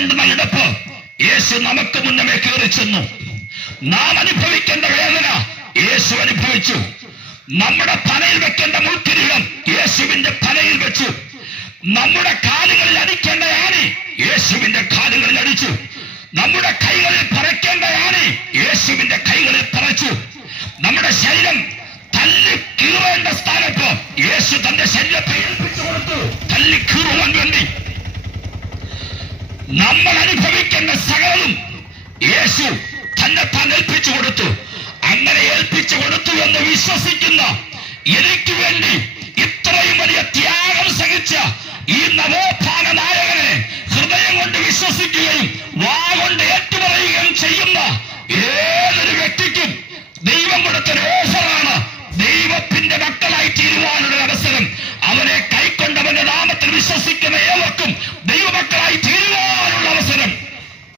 കയറേണ്ടുന്ന ഇടപ്പ് യേശു നമുക്ക് മുന്നമേ കയറി ചെന്നു. നാം അനുഭവിക്കേണ്ട വേദന യേശു അനുഭവിച്ചു. നമ്മുടെ തലയിൽ വെക്കേണ്ട മുൾക്കിരീടം യേശുവിന്റെ തലയിൽ വെച്ചു. നമ്മുടെ കാലുകളിൽ അടിക്കേണ്ട ആണി യേശുവിന്റെ കാലുകളിൽ അടിച്ചു. നമ്മുടെ കൈകളിൽ പറയ്ക്കേണ്ട ആണി യേശുവിന്റെ കൈകളിൽ പറച്ചു. നമ്മുടെ ശരീരം തല്ലി കീറേണ്ട സ്ഥാനത്ത് യേശു തന്റെ ശരീരത്തെ ഏൽപ്പിച്ചു കൊടുത്തു, തല്ലി കീറുവാൻ വേണ്ടി. നമ്മൾ അനുഭവിക്കേണ്ട സകലവും യേശു തന്നെ താൻ ഏൽപ്പിച്ചു കൊടുത്തു. അങ്ങനെ ഏൽപ്പിച്ചു കൊടുത്തു എന്ന് വിശ്വസിക്കുന്ന എനിക്ക് വേണ്ടി ഇത്രയും വലിയ ത്യാഗം സഹിച്ച ഈ നവോത്ഥാന നായകനെ ഹൃദയം കൊണ്ട് വിശ്വസിക്കുകയും വാ കൊണ്ട് ഏറ്റുപറയുകയും ചെയ്യുന്ന